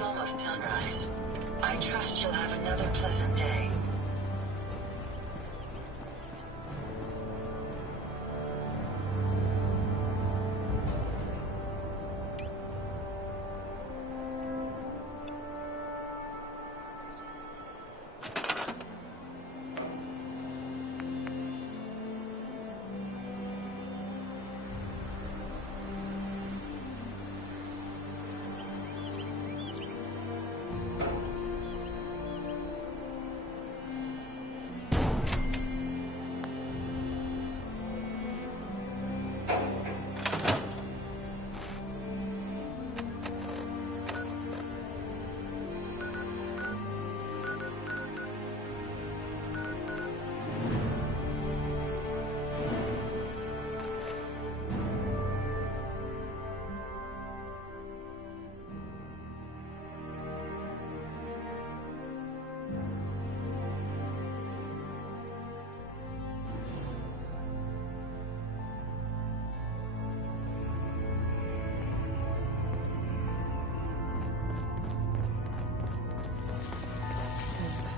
It's almost sunrise. I trust you'll have another pleasant day.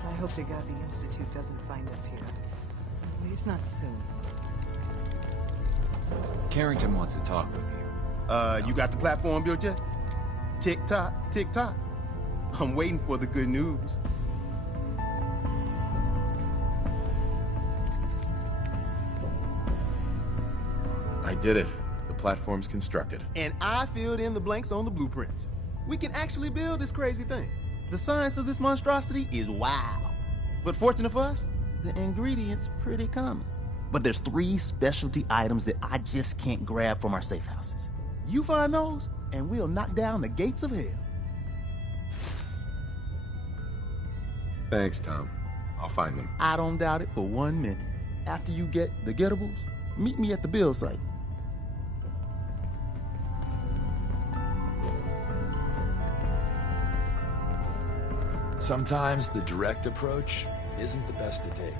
I hope to God the Institute doesn't find us here. At least not soon. Carrington wants to talk with you. You got the platform built yet? Tick-tock, tick-tock. I'm waiting for the good news. I did it. The platform's constructed. And I filled in the blanks on the blueprints. We can actually build this crazy thing. The science of this monstrosity is wild. But fortunate for us, the ingredients pretty common. But there's 3 specialty items that I just can't grab from our safe houses. You find those, and we'll knock down the gates of hell. Thanks, Tom. I'll find them. I don't doubt it for 1 minute. After you get the gettables, meet me at the build site. Sometimes the direct approach isn't the best to take.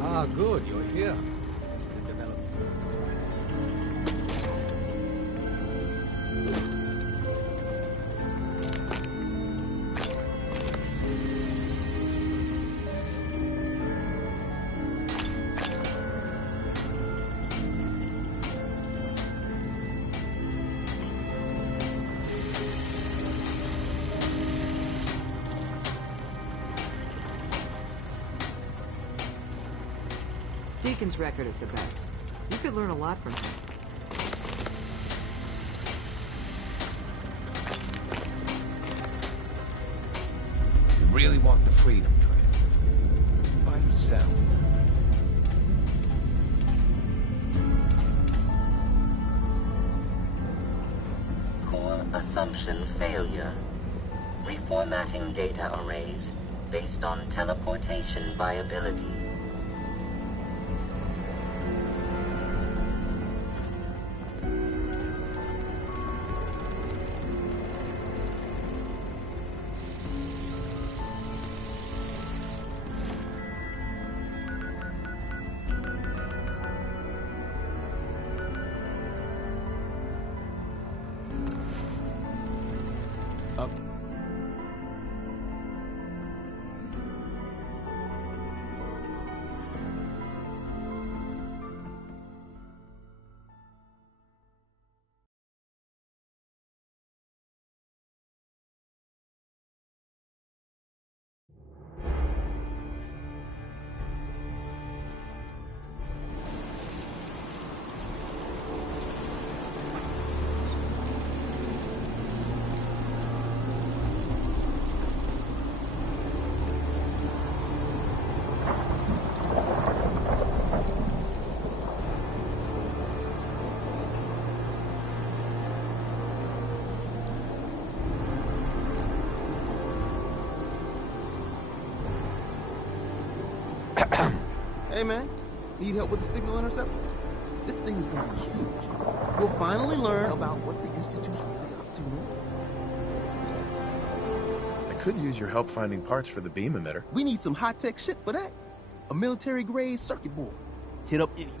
Ah, good, you're here. It's been developed. Deacon's record is the best. You could learn a lot from him. You really want the freedom trail? By yourself. Core assumption failure. Reformatting data arrays based on teleportation viability. Hey man, need help with the signal interceptor? This thing is gonna be huge. We'll finally learn about what the Institute's really up to, man. I could use your help finding parts for the beam emitter. We need some high-tech shit for that. A military-grade circuit board. Hit up any.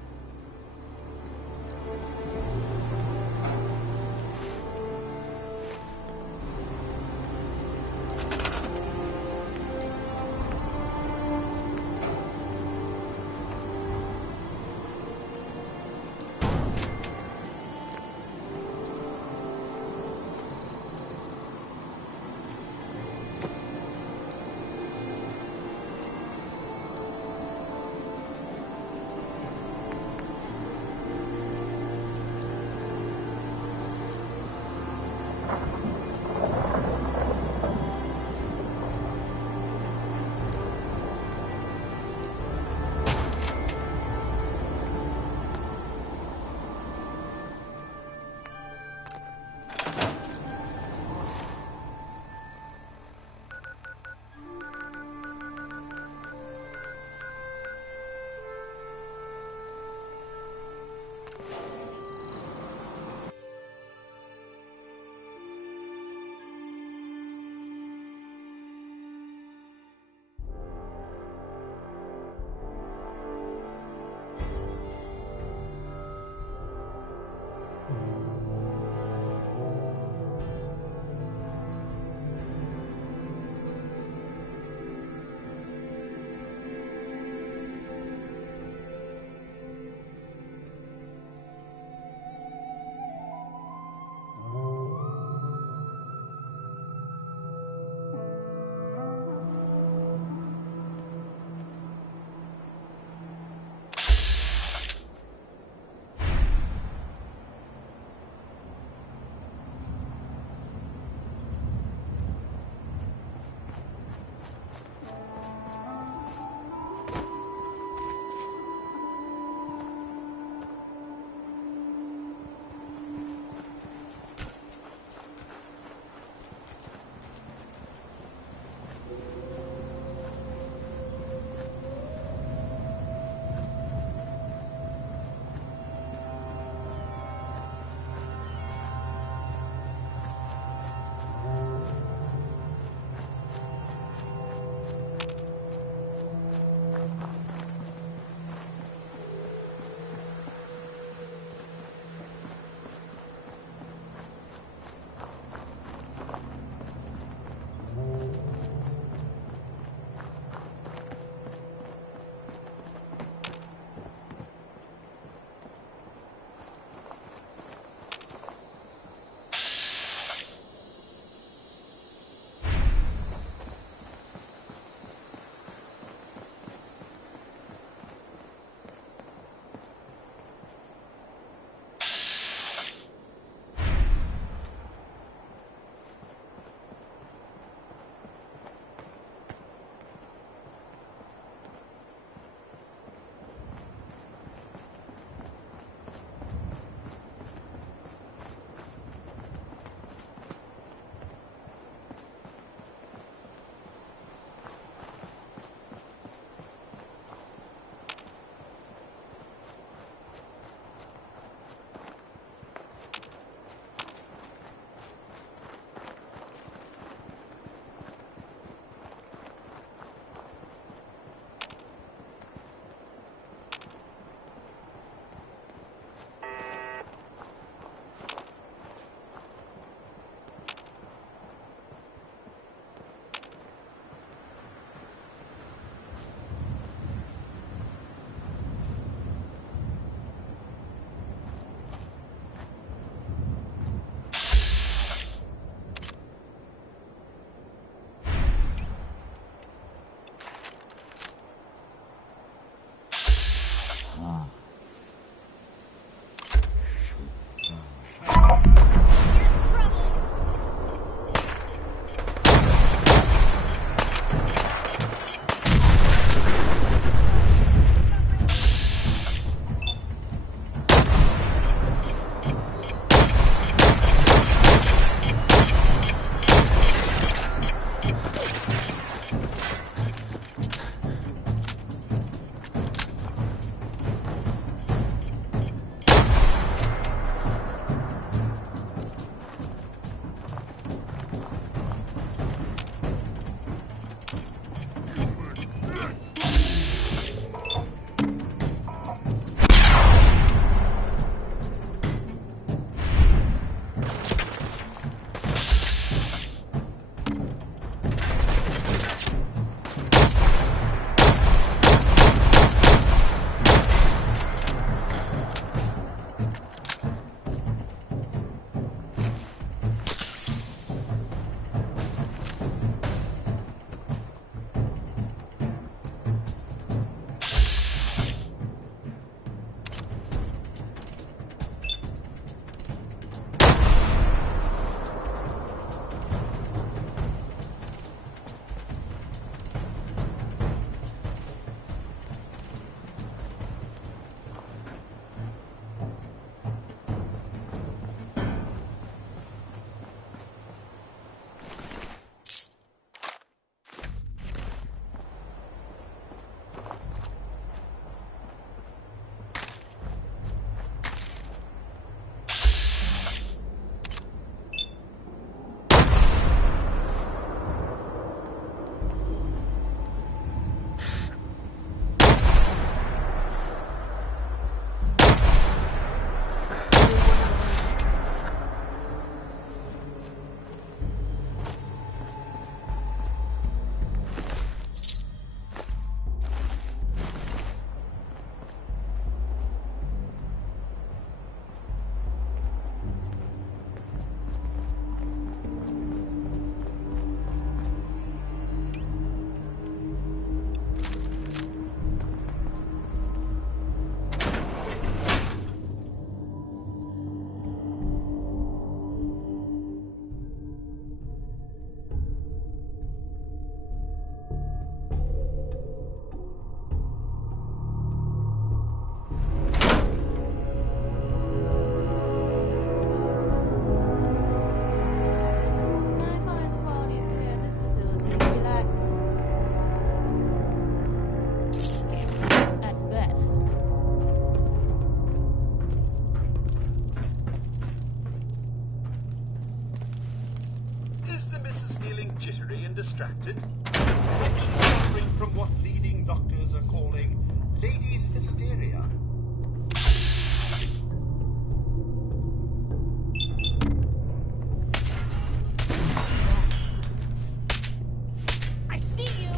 distracted. She's suffering from what leading doctors are calling ladies' hysteria. I see you!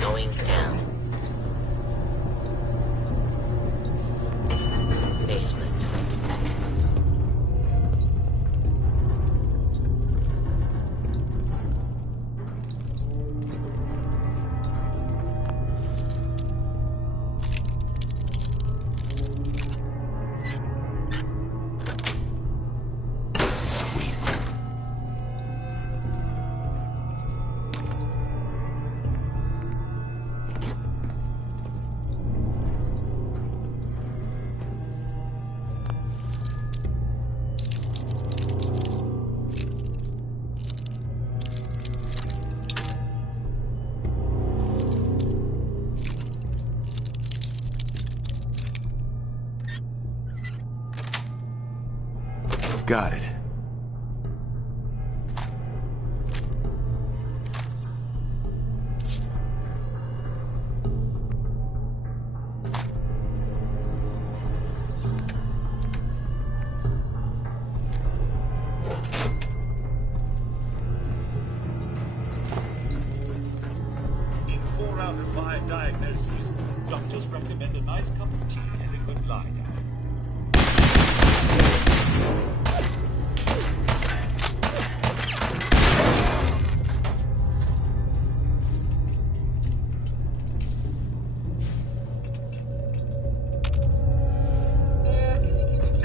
Going down. Basement. Got it. In 4 out of 5 diagnoses, doctors recommend a nice cup of tea and a good lie down.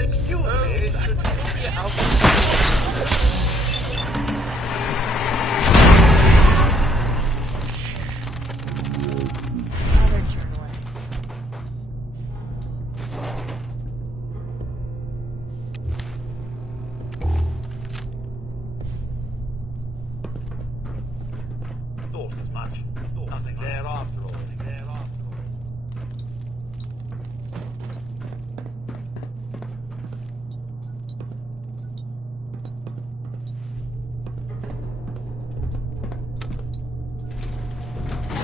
Excuse me, should you be out? Other journalists. Thought as much. Nothing there after all.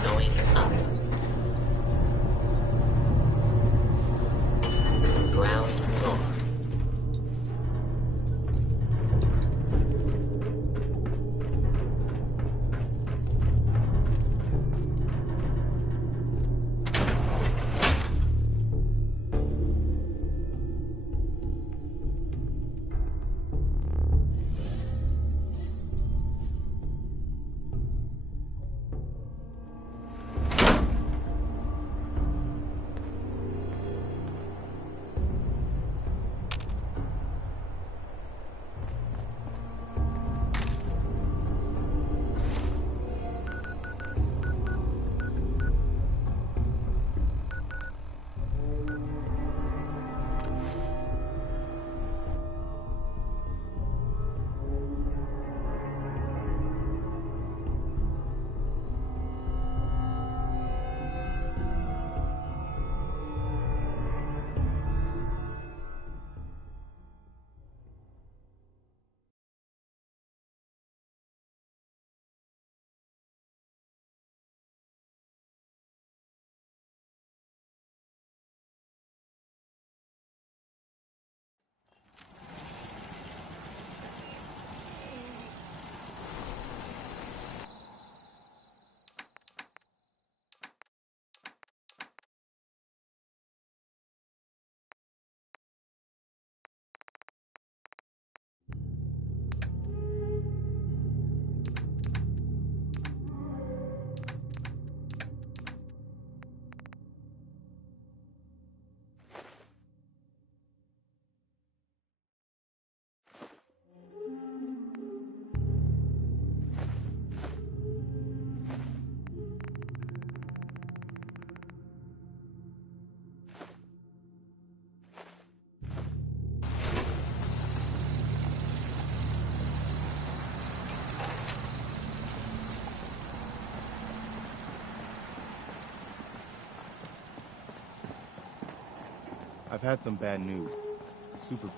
Going up. Ground floor. I've had some bad news. Super...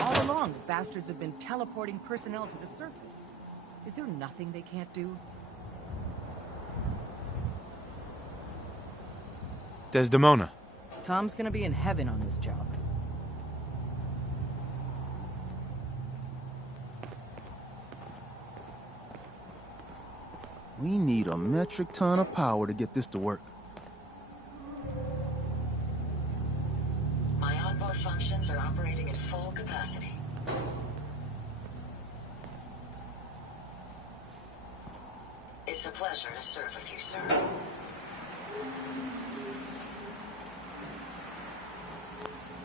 All along, the bastards have been teleporting personnel to the surface. Is there nothing they can't do? Desdemona. Tom's gonna be in heaven on this job. We need a metric ton of power to get this to work. My onboard functions are operating at full capacity. It's a pleasure to serve with you, sir.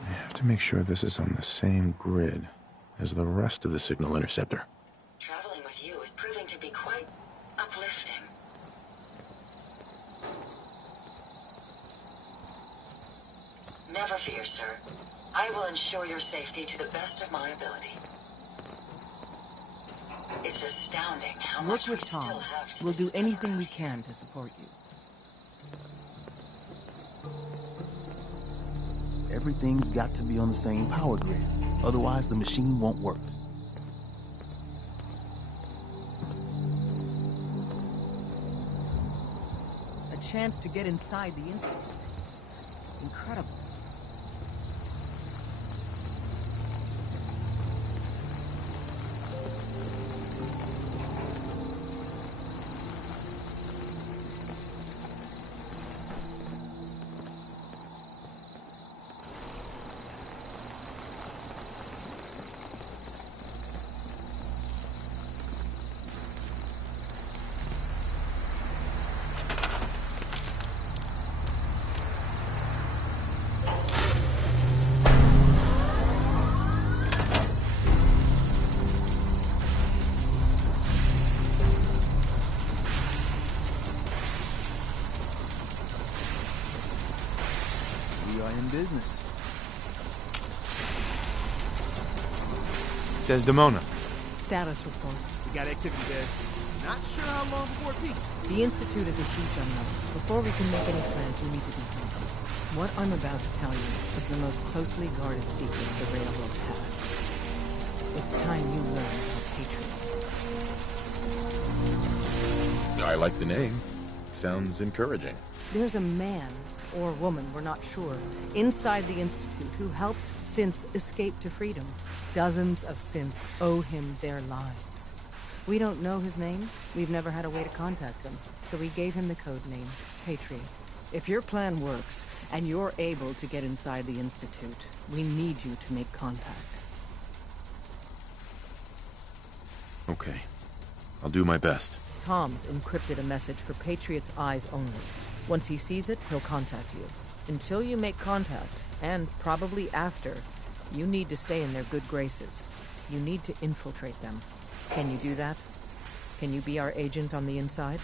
I have to make sure this is on the same grid as the rest of the signal interceptor. Traveling with you is proving to be quite uplifting. Never fear, sir. I will ensure your safety to the best of my ability. It's astounding how Work much we with still Tom. have to We'll do discover anything out we here. can to support you. Everything's got to be on the same power grid. Otherwise, the machine won't work. A chance to get inside the Institute. Incredible. We are in business. Desdemona. Status report. We got activity there. Not sure how long before it peaks. The Institute is a huge unknown. Before we can make any plans, we need to do something. What I'm about to tell you is the most closely guarded secret the Railroad has. It's time you learn about Patriot. I like the name. Sounds encouraging. There's a man, or woman, we're not sure, inside the Institute who helps synths escape to freedom. Dozens of synths owe him their lives. We don't know his name. We've never had a way to contact him. So we gave him the code name, Patriot. If your plan works, and you're able to get inside the Institute, we need you to make contact. Okay. I'll do my best. Tom's encrypted a message for Patriot's eyes only. Once he sees it, he'll contact you. Until you make contact, and probably after, you need to stay in their good graces. You need to infiltrate them. Can you do that? Can you be our agent on the inside?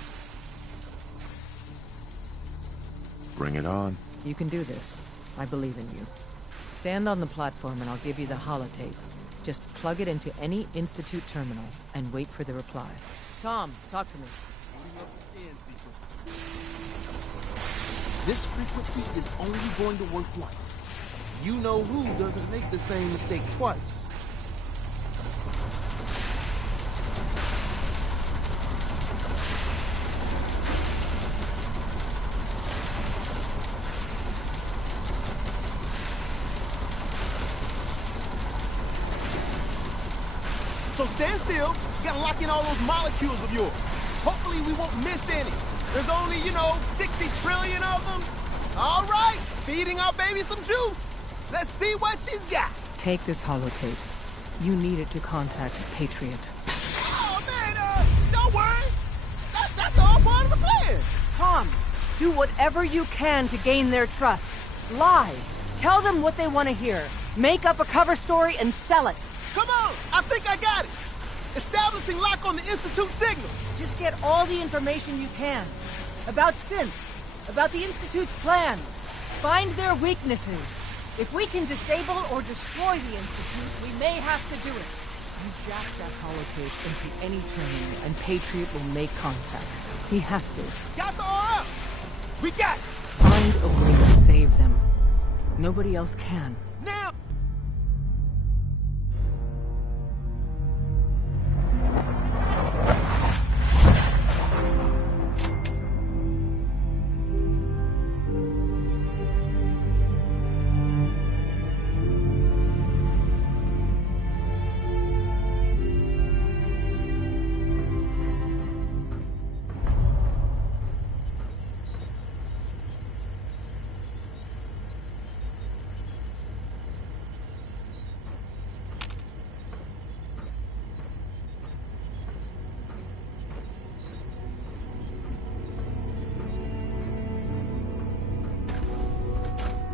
Bring it on. You can do this. I believe in you. Stand on the platform and I'll give you the holotape. Just plug it into any Institute terminal and wait for the reply. Tom, talk to me. This frequency is only going to work once. You know who doesn't make the same mistake twice. So stand still. You gotta lock in all those molecules of yours. Hopefully we won't miss any. There's only, 60 trillion of them. All right, feeding our baby some juice. Let's see what she's got. Take this holotape. You need it to contact Patriot. Oh, man, don't worry. That's all part of the plan. Tom, do whatever you can to gain their trust. Lie. Tell them what they want to hear. Make up a cover story and sell it. Come on, I think I got it. Establishing lock on the Institute signal. Just get all the information you can. About Synth. About the Institute's plans. Find their weaknesses. If we can disable or destroy the Institute, we may have to do it. You jack that holotape into any train, and Patriot will make contact. He has to. Got the R up! We got it! Find a way to save them. Nobody else can. Now!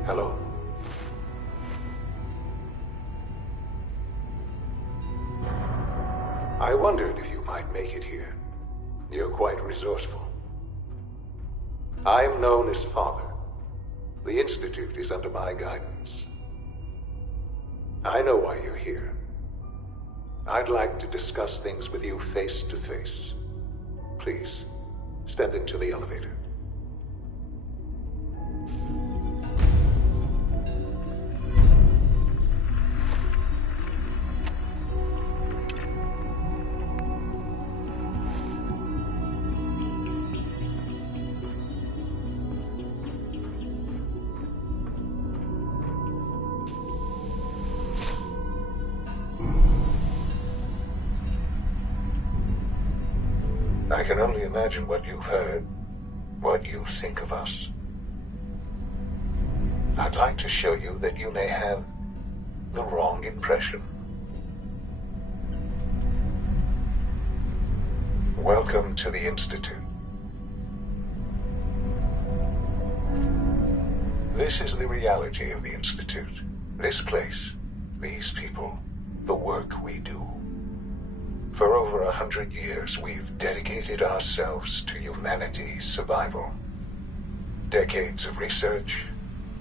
Hello. I wondered if you might make it here. You're quite resourceful. I'm known as Father. The Institute is under my guidance. I know why you're here. I'd like to discuss things with you face to face. Please, step into the elevator. I can only imagine what you've heard, what you think of us. I'd like to show you that you may have the wrong impression. Welcome to the Institute. This is the reality of the Institute. This place, these people, the work we do. For over 100 years, we've dedicated ourselves to humanity's survival. Decades of research,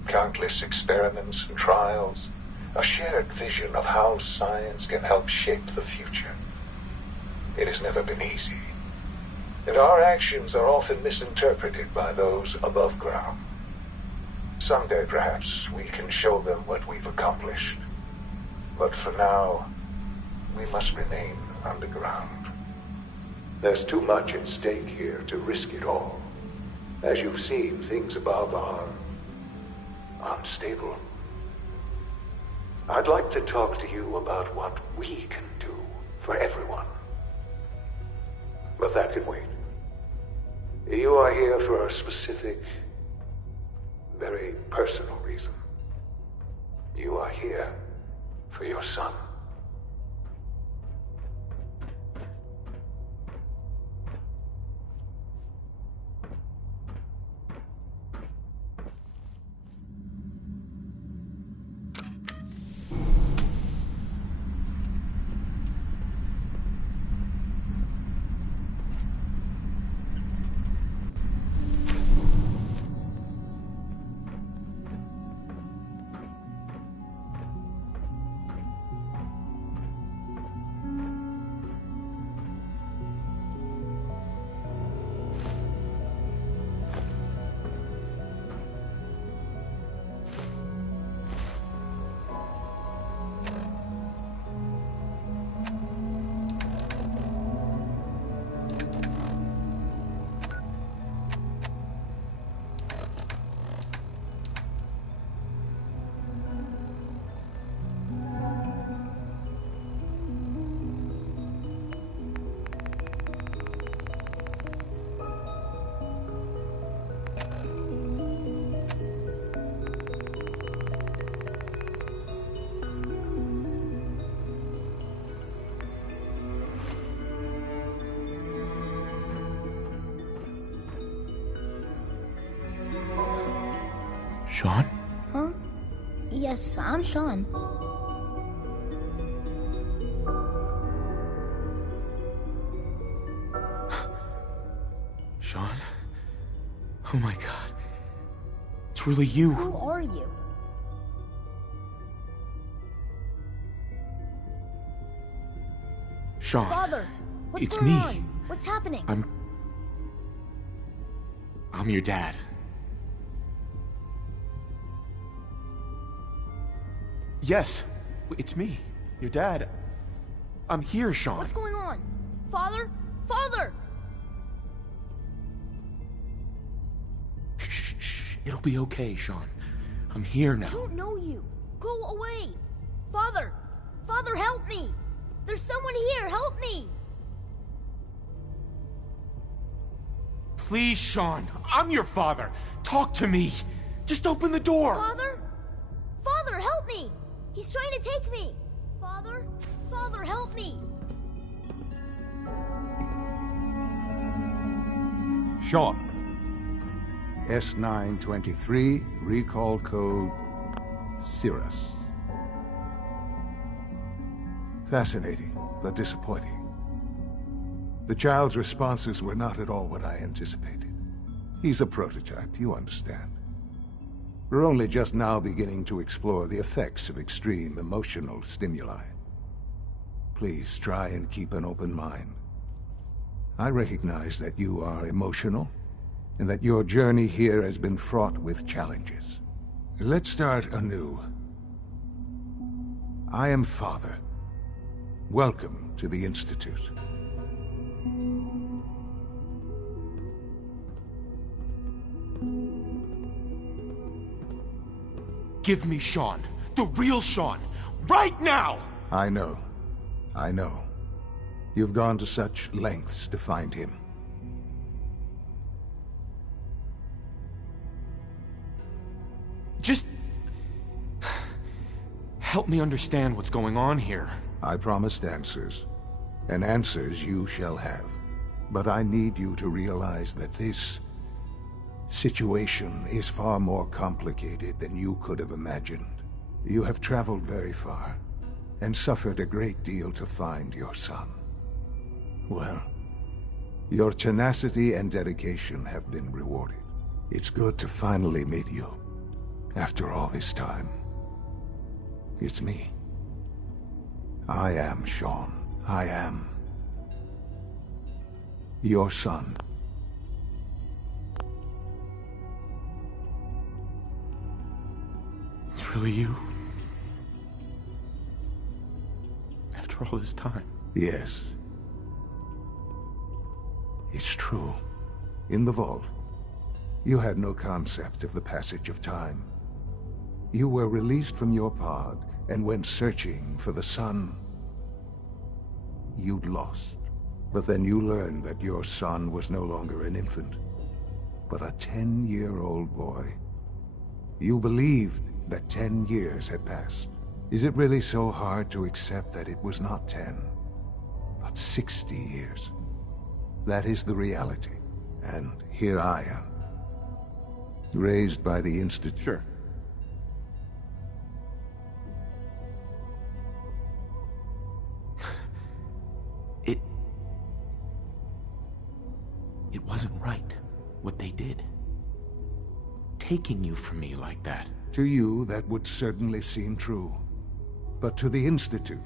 countless experiments and trials, a shared vision of how science can help shape the future. It has never been easy, and our actions are often misinterpreted by those above ground. Someday, perhaps, we can show them what we've accomplished. But for now, we must remain underground. There's too much at stake here to risk it all. As you've seen, things above are unstable. I'd like to talk to you about what we can do for everyone. But that can wait. You are here for a specific, very personal reason. You are here for your son. Sean? Huh? Yes, I'm Sean. Sean? Oh my god. It's really you. Who are you? Sean. Father, what's It's going me. on? What's happening? I'm your dad. Yes, it's me, your dad. I'm here, Sean. What's going on? Father? Father! Shh. It'll be okay, Sean. I'm here I now. don't know you. Go away. Father! Father, help me! There's someone here. Help me! Please, Sean. I'm your father. Talk to me. Just open the door. Father? Father, help me! He's trying to take me! Father? Father, help me! Sean. S923, recall code Cirrus. Fascinating, but disappointing. The child's responses were not at all what I anticipated. He's a prototype, you understand. We're only just now beginning to explore the effects of extreme emotional stimuli. Please try and keep an open mind. I recognize that you are emotional, and that your journey here has been fraught with challenges. Let's start anew. I am Father. Welcome to the Institute. Give me Sean. The real Sean. Right now! I know. You've gone to such lengths to find him. Just... help me understand what's going on here. I promised answers, and answers you shall have. But I need you to realize that this situation is far more complicated than you could have imagined. You have traveled very far, and suffered a great deal to find your son. Well, your tenacity and dedication have been rewarded. It's good to finally meet you, after all this time. It's me. I am Sean. I am your son. It's really you. After all this time. Yes. It's true. In the vault, you had no concept of the passage of time. You were released from your pod and went searching for the son you'd lost. But then you learned that your son was no longer an infant, but a 10-year-old boy. You believed that 10 years had passed. Is it really so hard to accept that it was not 10, but 60 years? That is the reality. And here I am, raised by the Institute. Sure. It wasn't right, what they did. Taking you from me like that. To you, that would certainly seem true. But to the Institute,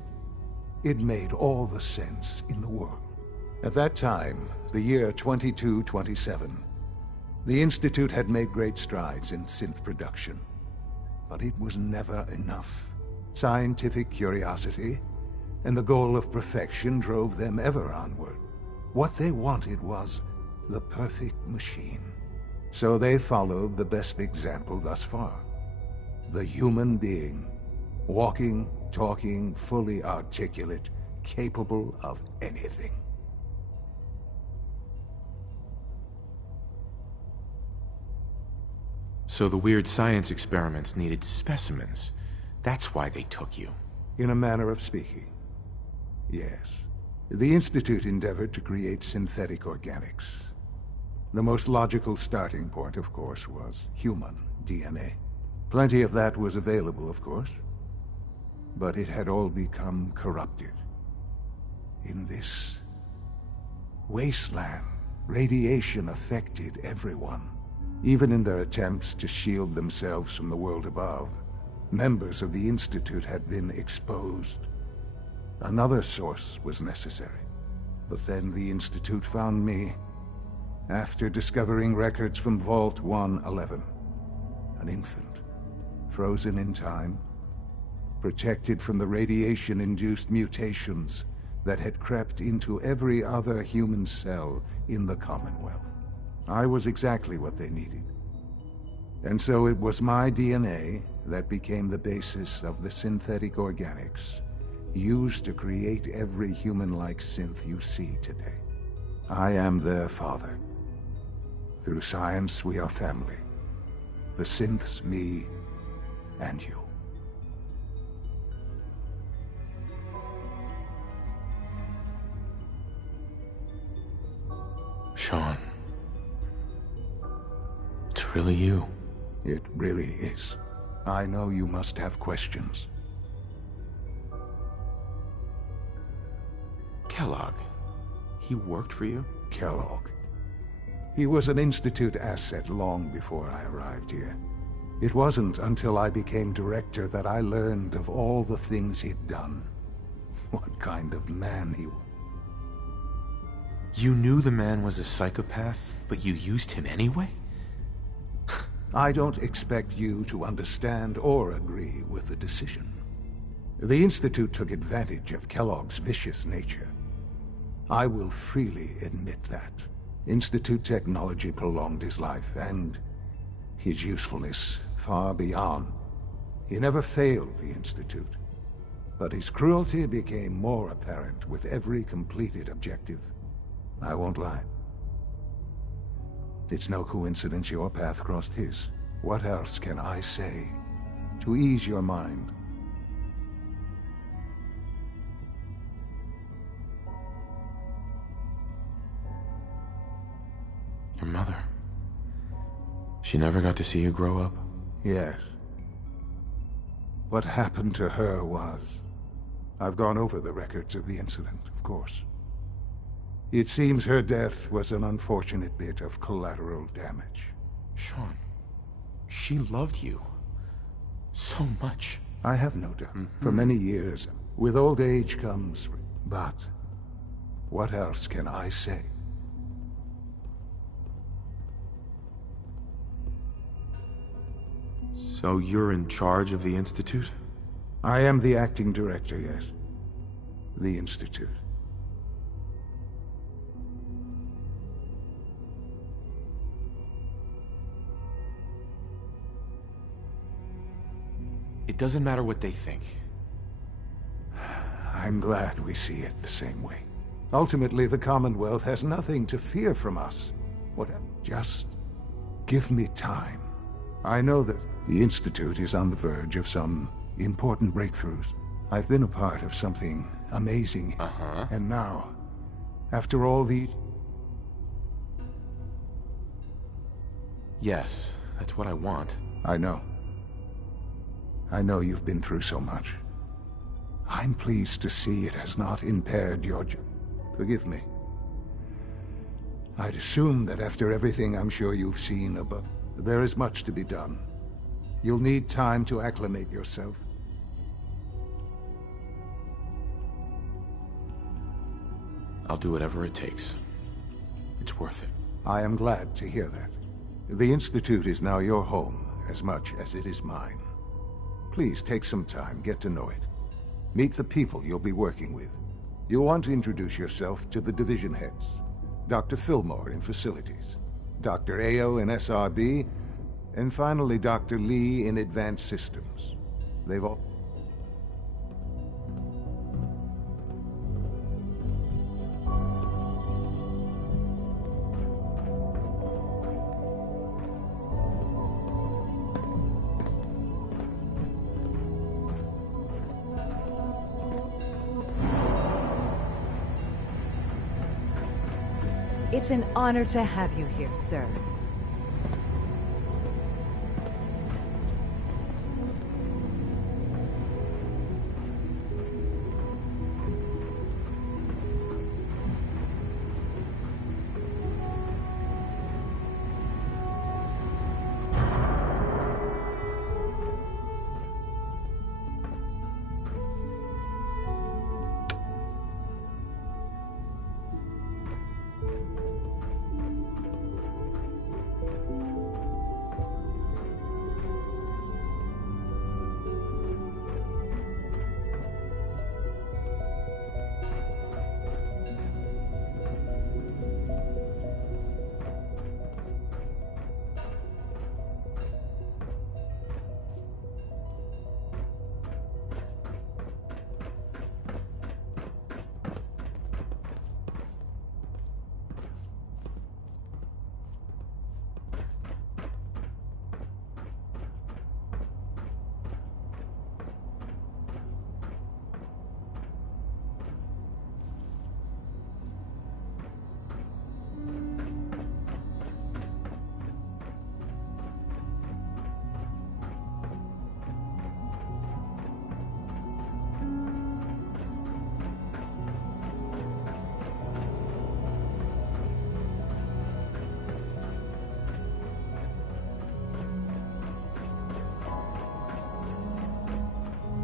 it made all the sense in the world. At that time, the year 2227, the Institute had made great strides in synth production. But it was never enough. Scientific curiosity and the goal of perfection drove them ever onward. What they wanted was the perfect machine. So they followed the best example thus far. The human being. Walking, talking, fully articulate, capable of anything. So the weird science experiments needed specimens. That's why they took you. In a manner of speaking. Yes. The Institute endeavored to create synthetic organics. The most logical starting point, of course, was human DNA. Plenty of that was available, of course. But it had all become corrupted. In this wasteland, radiation affected everyone. Even in their attempts to shield themselves from the world above, members of the Institute had been exposed. Another source was necessary. But then the Institute found me after discovering records from Vault 111. An infant, frozen in time, protected from the radiation-induced mutations that had crept into every other human cell in the Commonwealth. I was exactly what they needed. And so it was my DNA that became the basis of the synthetic organics used to create every human-like synth you see today. I am their father. Through science, we are family. The synths, me, and you. Sean. It's really you. It really is. I know you must have questions. Kellogg. He worked for you? Kellogg. He was an Institute asset long before I arrived here. It wasn't until I became director that I learned of all the things he'd done. What kind of man he was. You knew the man was a psychopath, but you used him anyway? I don't expect you to understand or agree with the decision. The Institute took advantage of Kellogg's vicious nature. I will freely admit that. Institute technology prolonged his life, and his usefulness far beyond. He never failed the Institute, but his cruelty became more apparent with every completed objective. I won't lie. It's no coincidence your path crossed his. What else can I say to ease your mind? Your mother. She never got to see you grow up? Yes. What happened to her was... I've gone over the records of the incident, of course. It seems her death was an unfortunate bit of collateral damage. Sean, she loved you. So much. I have no doubt. For many years. With old age comes... But... what else can I say? So you're in charge of the Institute? I am the acting director, yes. The Institute. It doesn't matter what they think. I'm glad we see it the same way. Ultimately, the Commonwealth has nothing to fear from us. Just give me time. I know that the Institute is on the verge of some important breakthroughs. I've been a part of something amazing. And now, after all these... Yes, that's what I want. I know. I know you've been through so much. I'm pleased to see it has not impaired your... Forgive me. I'd assume that after everything I'm sure you've seen above, there is much to be done. You'll need time to acclimate yourself. I'll do whatever it takes. It's worth it. I am glad to hear that. The Institute is now your home as much as it is mine. Please take some time, get to know it. Meet the people you'll be working with. You'll want to introduce yourself to the division heads. Dr. Fillmore in Facilities, Dr. Ayo in SRB, and finally Dr. Lee in Advanced Systems. They've all... It's an honor to have you here, sir.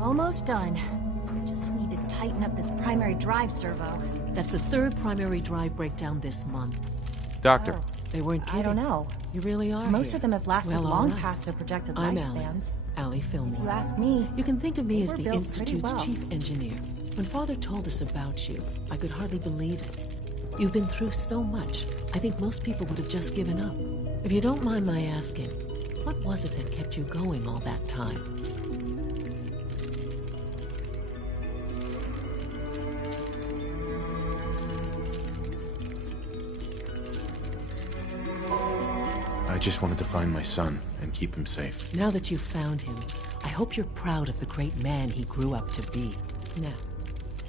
Almost done. Just need to tighten up this primary drive servo. That's the third primary drive breakdown this month. Doctor. Oh, they weren't kidding. I don't know. You really are. Most here. of them have lasted well, long right. past their projected I'm lifespans. Allie Fillmore. If you ask me, you can think of me as were the built Institute's pretty well. chief engineer. When Father told us about you, I could hardly believe it. You've been through so much, I think most people would have just given up. If you don't mind my asking, what was it that kept you going all that time? I just wanted to find my son and keep him safe. Now that you've found him, I hope you're proud of the great man he grew up to be. Now,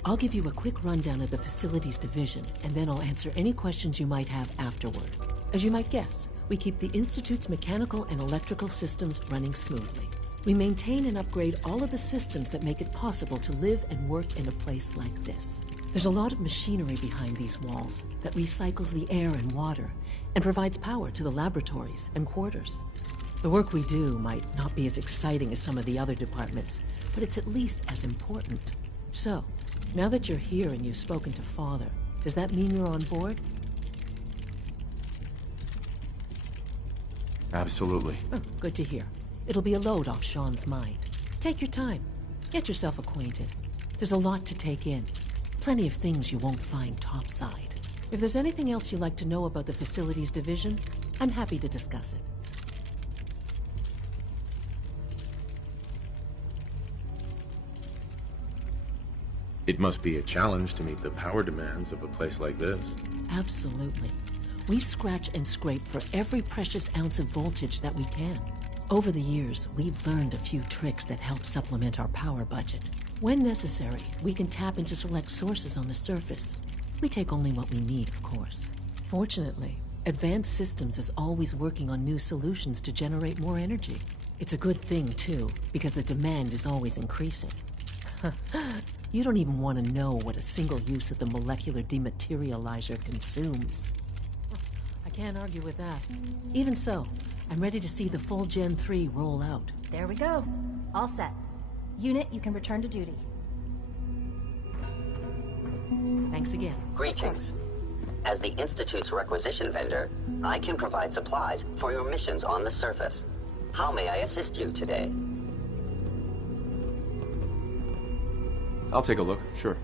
I'll give you a quick rundown of the facilities division, and then I'll answer any questions you might have afterward. As you might guess, we keep the Institute's mechanical and electrical systems running smoothly. We maintain and upgrade all of the systems that make it possible to live and work in a place like this. There's a lot of machinery behind these walls that recycles the air and water and provides power to the laboratories and quarters. The work we do might not be as exciting as some of the other departments, but it's at least as important. So, now that you're here and you've spoken to Father, does that mean you're on board? Absolutely. Oh, good to hear. It'll be a load off Sean's mind. Take your time. Get yourself acquainted. There's a lot to take in. Plenty of things you won't find topside. If there's anything else you'd like to know about the facilities division, I'm happy to discuss it. It must be a challenge to meet the power demands of a place like this. Absolutely. We scratch and scrape for every precious ounce of voltage that we can. Over the years, we've learned a few tricks that help supplement our power budget. When necessary, we can tap into select sources on the surface. We take only what we need, of course. Fortunately, Advanced Systems is always working on new solutions to generate more energy. It's a good thing, too, because the demand is always increasing. You don't even want to know what a single use of the molecular dematerializer consumes. I can't argue with that. Even so, I'm ready to see the full Gen 3 roll out. There we go. All set. Unit, you can return to duty. Thanks again. Greetings. As the Institute's requisition vendor, I can provide supplies for your missions on the surface. How may I assist you today? I'll take a look, sure.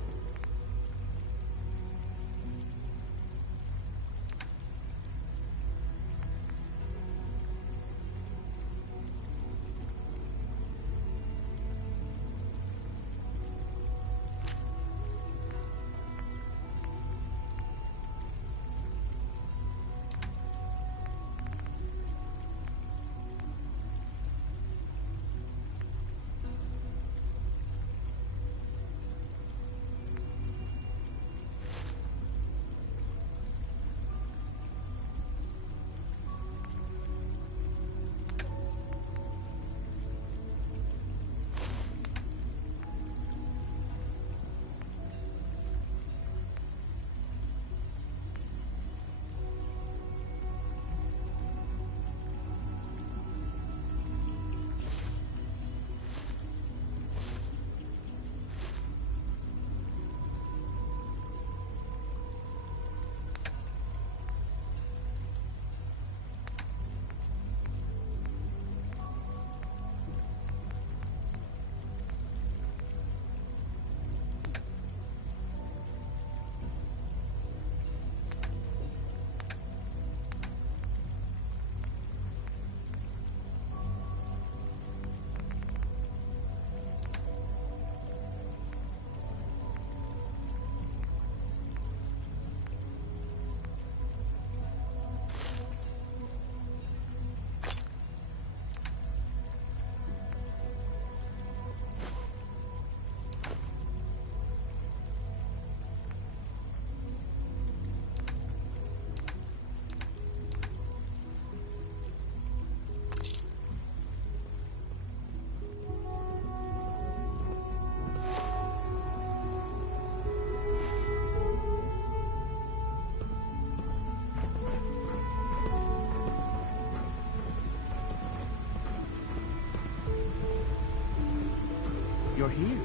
you're here.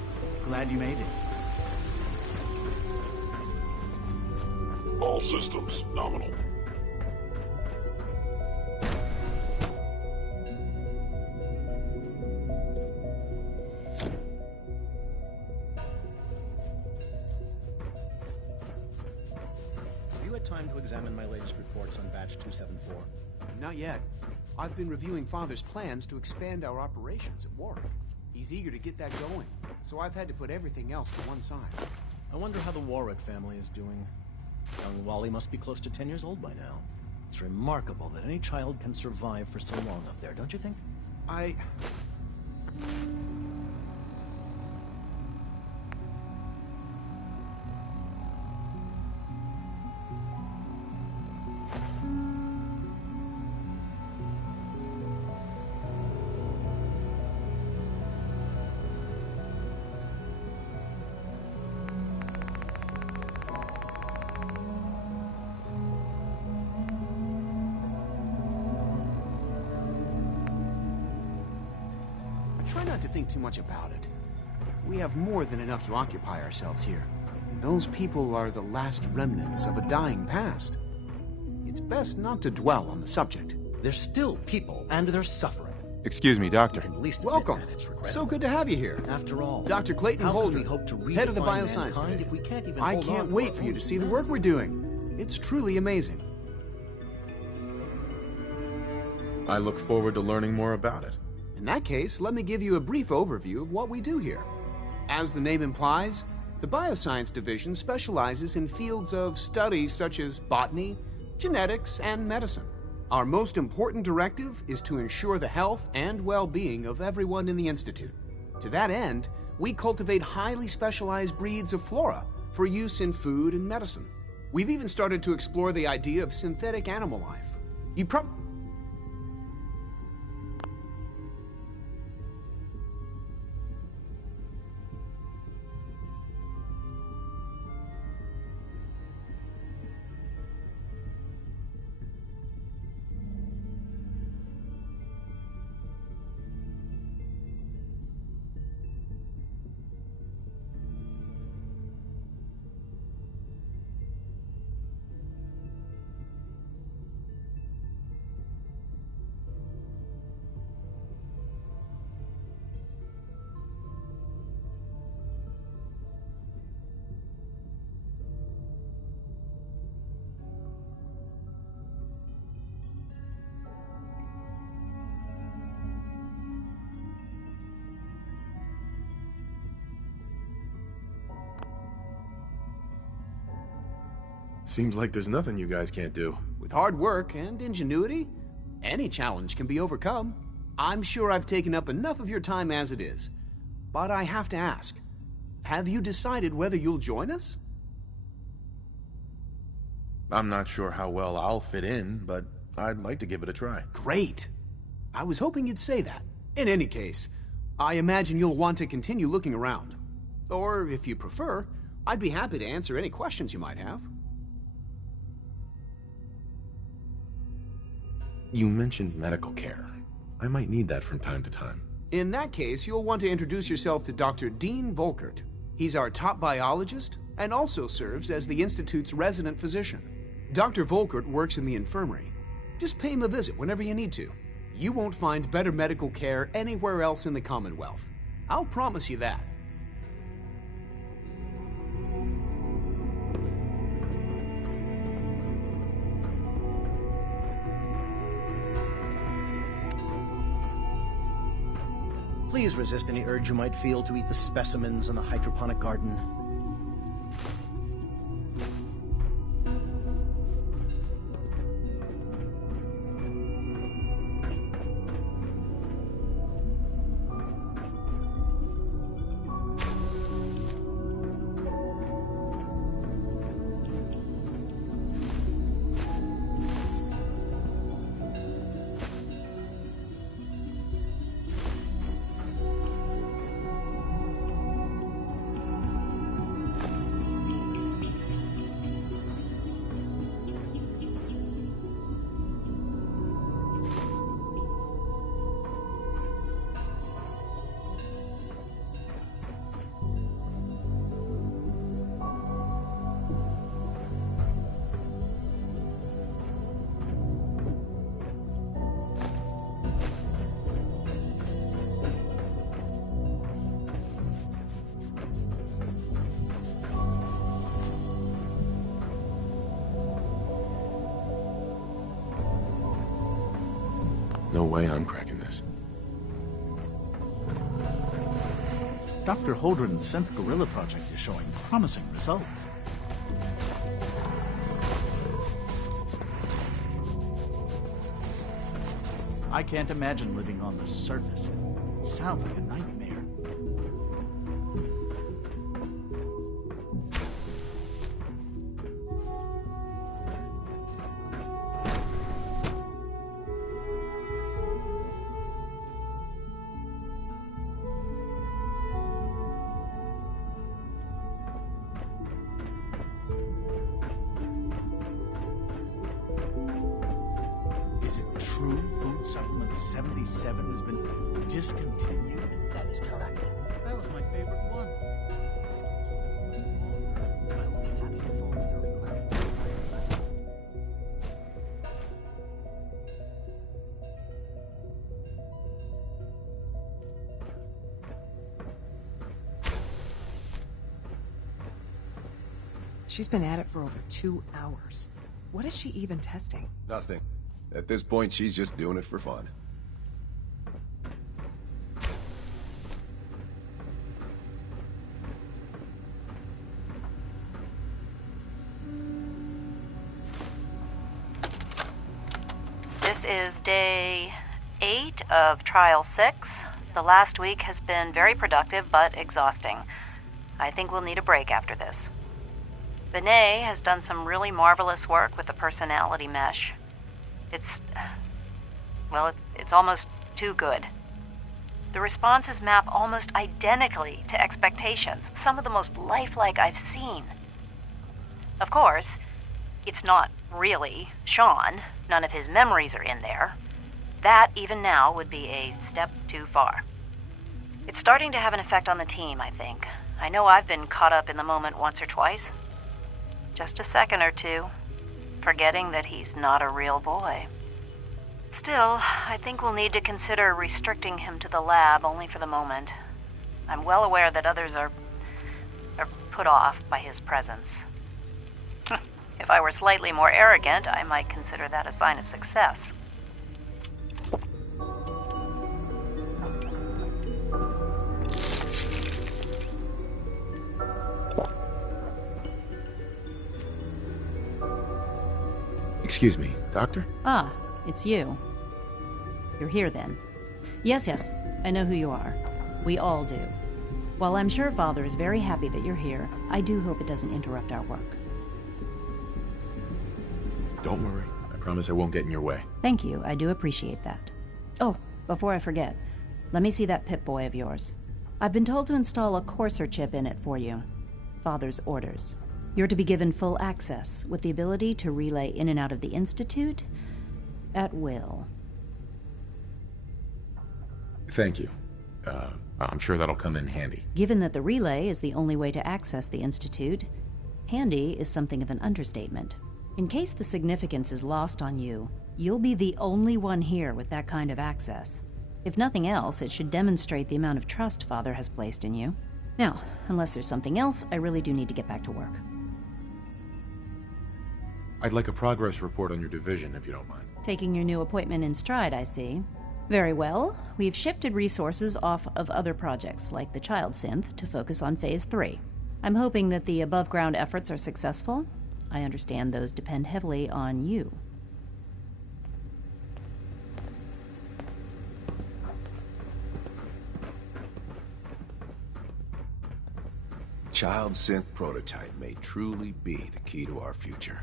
Glad you made it. All systems nominal. Have you had time to examine my latest reports on Batch 274? Not yet. I've been reviewing Father's plans to expand our operations at Warwick. He's eager to get that going, so I've had to put everything else to one side. I wonder how the Warwick family is doing. Young Wally must be close to 10 years old by now. It's remarkable that any child can survive for so long up there, don't you think? Try not to think too much about it. We have more than enough to occupy ourselves here. And those people are the last remnants of a dying past. It's best not to dwell on the subject. They're still people, and they're suffering. Excuse me, Doctor. At least welcome. It's regrettable. So good to have you here. After all, Dr. Clayton Holder, head of the Bioscience Division. if we can't even I hold can't on to wait our for you own to see the work we're doing. It's truly amazing. I look forward to learning more about it. In that case, let me give you a brief overview of what we do here. As the name implies, the Bioscience Division specializes in fields of study such as botany, genetics, and medicine. Our most important directive is to ensure the health and well-being of everyone in the Institute. To that end, we cultivate highly specialized breeds of flora for use in food and medicine. We've even started to explore the idea of synthetic animal life. You Seems like there's nothing you guys can't do. With hard work and ingenuity, any challenge can be overcome. I'm sure I've taken up enough of your time as it is. But I have to ask, have you decided whether you'll join us? I'm not sure how well I'll fit in, but I'd like to give it a try. Great. I was hoping you'd say that. In any case, I imagine you'll want to continue looking around. Or, if you prefer, I'd be happy to answer any questions you might have. You mentioned medical care. I might need that from time to time. In that case, you'll want to introduce yourself to Dr. Dean Volkert. He's our top biologist and also serves as the Institute's resident physician. Dr. Volkert works in the infirmary. Just pay him a visit whenever you need to. You won't find better medical care anywhere else in the Commonwealth. I'll promise you that. Please resist any urge you might feel to eat the specimens in the hydroponic garden. No way I'm cracking this. Dr. Holdren's synth gorilla project is showing promising results. I can't imagine living on the surface. It sounds like a nightmare. Is it true Food Supplement 77 has been discontinued? That is correct. That was my favorite one. I will be happy to forward your request to the bioscience. She's been at it for over 2 hours. What is she even testing? Nothing. At this point, she's just doing it for fun. This is day 8 of Trial 6. The last week has been very productive but exhausting. I think we'll need a break after this. Benet has done some really marvelous work with the personality mesh. It's almost too good. The responses map almost identically to expectations, some of the most lifelike I've seen. Of course, it's not really Sean. None of his memories are in there. That, even now, would be a step too far. It's starting to have an effect on the team, I think. I know I've been caught up in the moment once or twice. Just a second or two, forgetting that he's not a real boy. Still, I think we'll need to consider restricting him to the lab only for the moment. I'm well aware that others are put off by his presence. If I were slightly more arrogant, I might consider that a sign of success. Excuse me, Doctor? Ah, it's you. You're here then. Yes, I know who you are. We all do. While I'm sure Father is very happy that you're here, I do hope it doesn't interrupt our work. Don't worry. I promise I won't get in your way. Thank you, I do appreciate that. Oh, before I forget, let me see that Pip-Boy of yours. I've been told to install a Courser chip in it for you. Father's orders. You're to be given full access, with the ability to relay in and out of the Institute at will. Thank you. I'm sure that'll come in handy. Given that the relay is the only way to access the Institute, handy is something of an understatement. In case the significance is lost on you, you'll be the only one here with that kind of access. If nothing else, it should demonstrate the amount of trust Father has placed in you. Now, unless there's something else, I really do need to get back to work. I'd like a progress report on your division, if you don't mind. Taking your new appointment in stride, I see. Very well. We've shifted resources off of other projects, like the Child Synth, to focus on Phase 3. I'm hoping that the above-ground efforts are successful. I understand those depend heavily on you. Child Synth prototype may truly be the key to our future.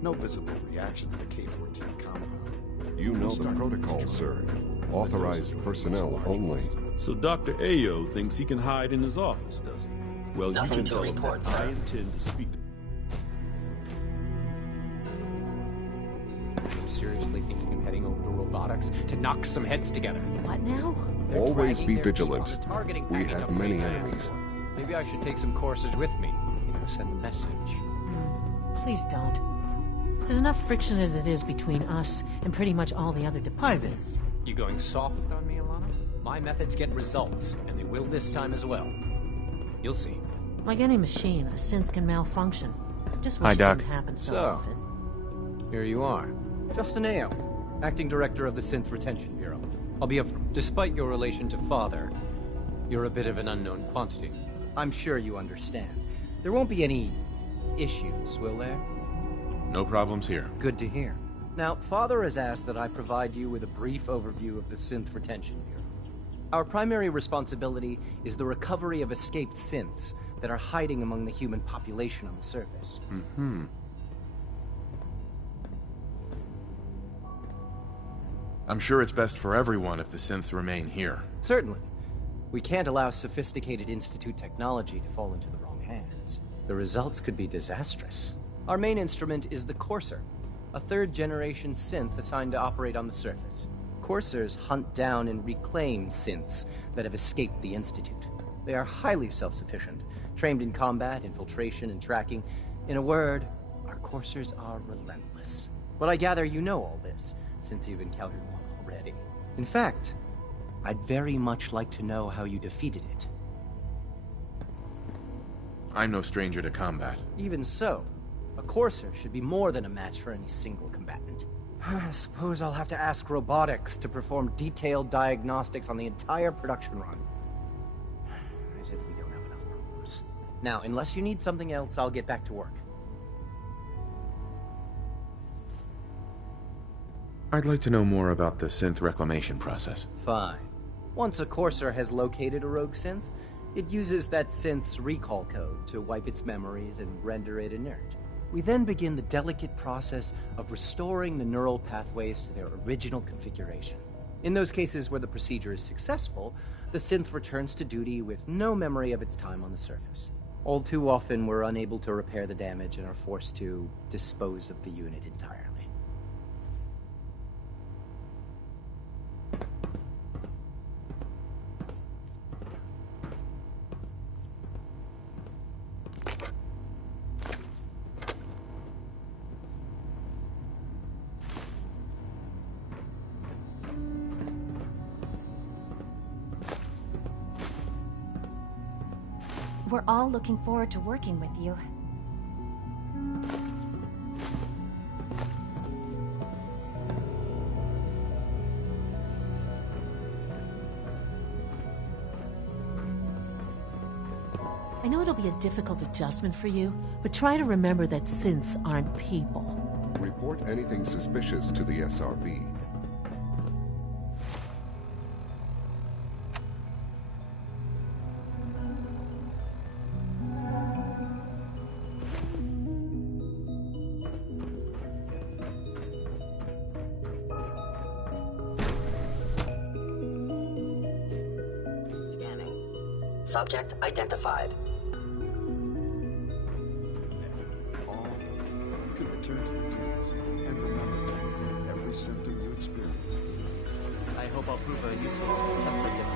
No visible reaction to the K-14 compound. You know the protocol, sir. Authorized personnel only. So Dr. Ayo thinks he can hide in his office, does he? Well, Nothing you can to tell him report, that sir. I intend to speak to I'm seriously thinking of heading over to robotics to knock some heads together. What now? They're Always dragging be their vigilant. feet on the targeting We package have up many Ray's enemies. ass. Maybe I should take some courses with me. Send a message. Please don't. There's enough friction as it is between us and pretty much all the other departments. You going soft on me, Alana? My methods get results, and they will this time as well. You'll see. Like any machine, a synth can malfunction. Just wish Hi, it Doc. didn't happen so So, often. here you are. Justin Ao, Acting Director of the Synth Retention Bureau. I'll be upfront. Despite your relation to Father, you're a bit of an unknown quantity. I'm sure you understand. There won't be any issues, will there? No problems here. Good to hear. Now, Father has asked that I provide you with a brief overview of the Synth Retention Bureau. Our primary responsibility is the recovery of escaped synths that are hiding among the human population on the surface. Mm-hmm. I'm sure it's best for everyone if the synths remain here. Certainly. We can't allow sophisticated Institute technology to fall into the wrong hands. The results could be disastrous. Our main instrument is the Courser, a third-generation synth assigned to operate on the surface. Coursers hunt down and reclaim synths that have escaped the Institute. They are highly self-sufficient, trained in combat, infiltration, and tracking. In a word, our Coursers are relentless. But I gather you know all this, since you've encountered one already. In fact, I'd very much like to know how you defeated it. I'm no stranger to combat. Even so, a Courser should be more than a match for any single combatant. I suppose I'll have to ask robotics to perform detailed diagnostics on the entire production run. As if we don't have enough problems. Now, unless you need something else, I'll get back to work. I'd like to know more about the synth reclamation process. Fine. Once a Courser has located a rogue synth, it uses that synth's recall code to wipe its memories and render it inert. We then begin the delicate process of restoring the neural pathways to their original configuration. In those cases where the procedure is successful, the synth returns to duty with no memory of its time on the surface. All too often, we're unable to repair the damage and are forced to dispose of the unit entirely. We're all looking forward to working with you. I know it'll be a difficult adjustment for you, but try to remember that synths aren't people. Report anything suspicious to the SRB. Subject identified. All you can return to your duties and remember to record every symptom you experience. I hope I'll prove a useful test subject.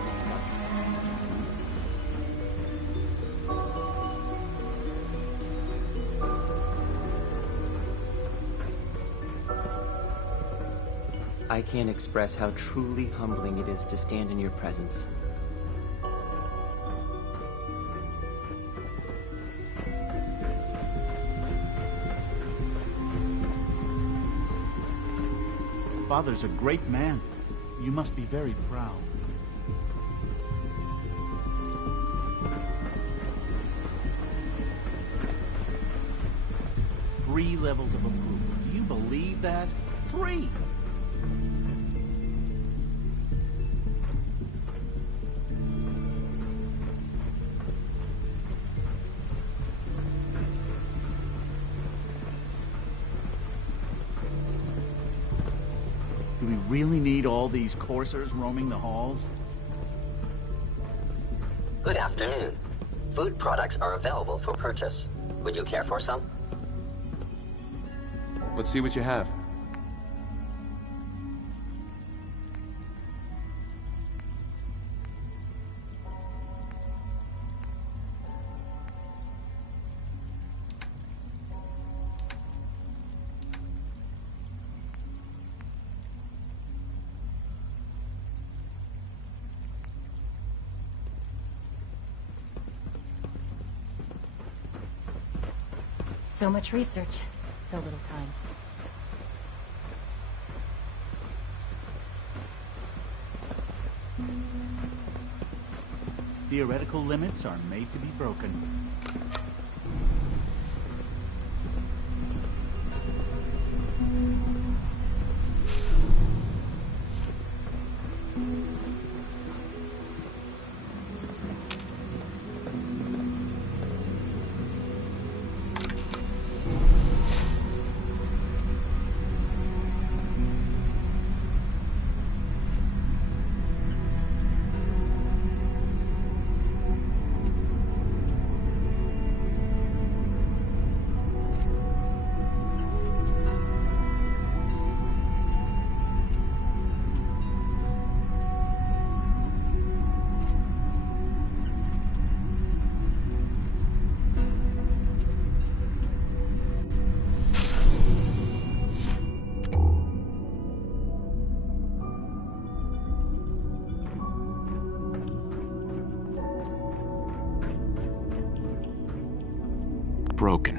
I can't express how truly humbling it is to stand in your presence. Father's a great man. You must be very proud. Three levels of approval. Do you believe that? 3! Do we really need all these coursers roaming the halls? Good afternoon. Food products are available for purchase. Would you care for some? Let's see what you have. So much research, so little time. Theoretical limits are made to be broken. Broken.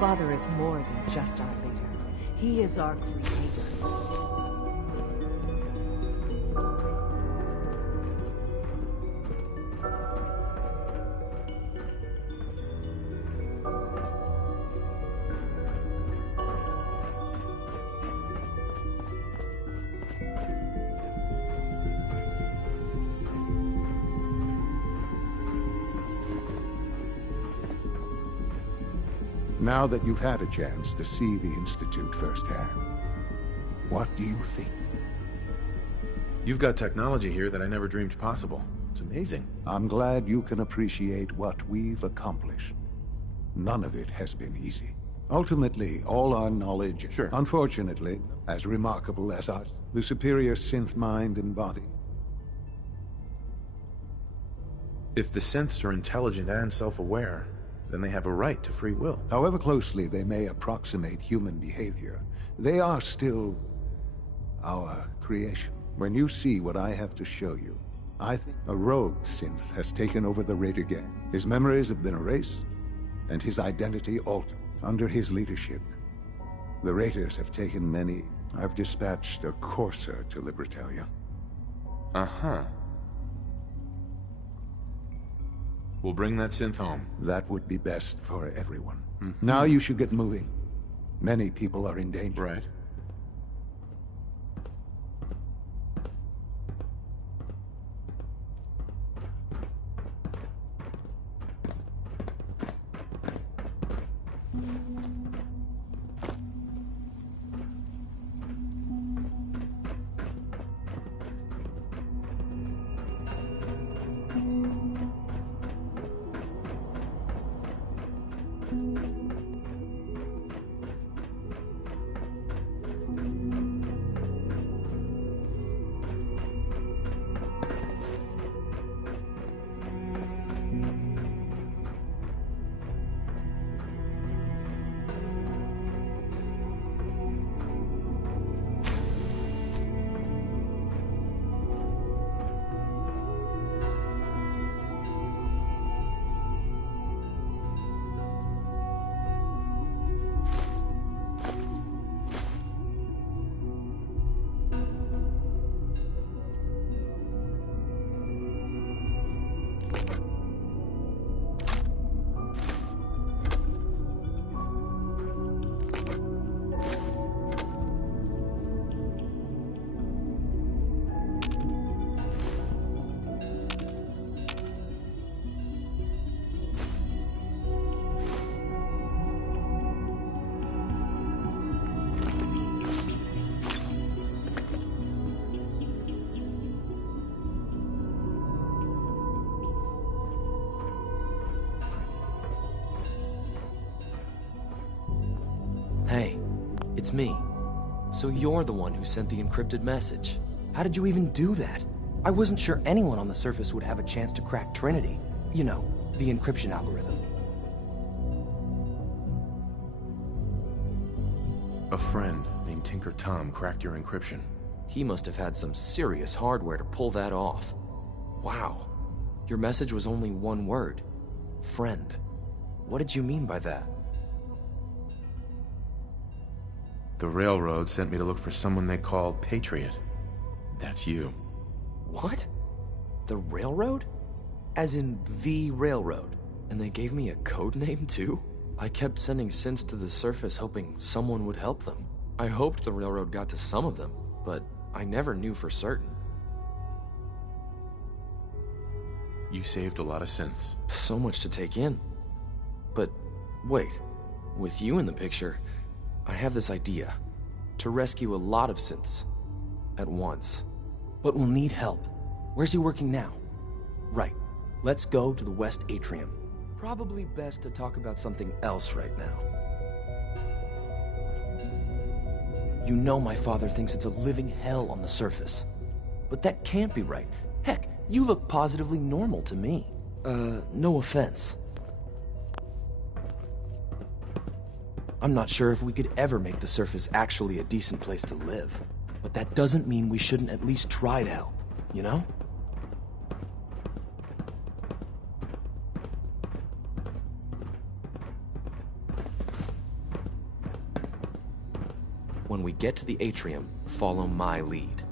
Father is more than just our leader. He is our creator. Now that you've had a chance to see the Institute firsthand, what do you think? You've got technology here that I never dreamed possible. It's amazing. I'm glad you can appreciate what we've accomplished. None of it has been easy. Ultimately, all our knowledge, unfortunately, as remarkable as ours, the superior synth mind and body. If the synths are intelligent and self-aware, then they have a right to free will. However closely they may approximate human behavior, they are still our creation. When you see what I have to show you, I think a rogue synth has taken over the Raider gang. His memories have been erased, and his identity altered. Under his leadership, the Raiders have taken many. I've dispatched a courser to Libertalia. Uh-huh. We'll bring that synth home. That would be best for everyone. Now you should get moving. Many people are in danger. Right. Hey, it's me. So you're the one who sent the encrypted message. How did you even do that? I wasn't sure anyone on the surface would have a chance to crack Trinity. You know, the encryption algorithm. A friend named Tinker Tom cracked your encryption. He must have had some serious hardware to pull that off. Wow. Your message was only one word. Friend. What did you mean by that? The Railroad sent me to look for someone they called Patriot. That's you. What? The Railroad? As in the Railroad? And they gave me a code name too? I kept sending synths to the surface hoping someone would help them. I hoped the Railroad got to some of them, but I never knew for certain. You saved a lot of synths. So much to take in. But wait, with you in the picture, I have this idea. To rescue a lot of synths. At once. But we'll need help. Where's he working now? Right. Let's go to the West Atrium. Probably best to talk about something else right now. You know my father thinks it's a living hell on the surface. But that can't be right. Heck, you look positively normal to me. No offense. I'm not sure if we could ever make the surface actually a decent place to live. But that doesn't mean we shouldn't at least try to help, you know? When we get to the atrium, follow my lead.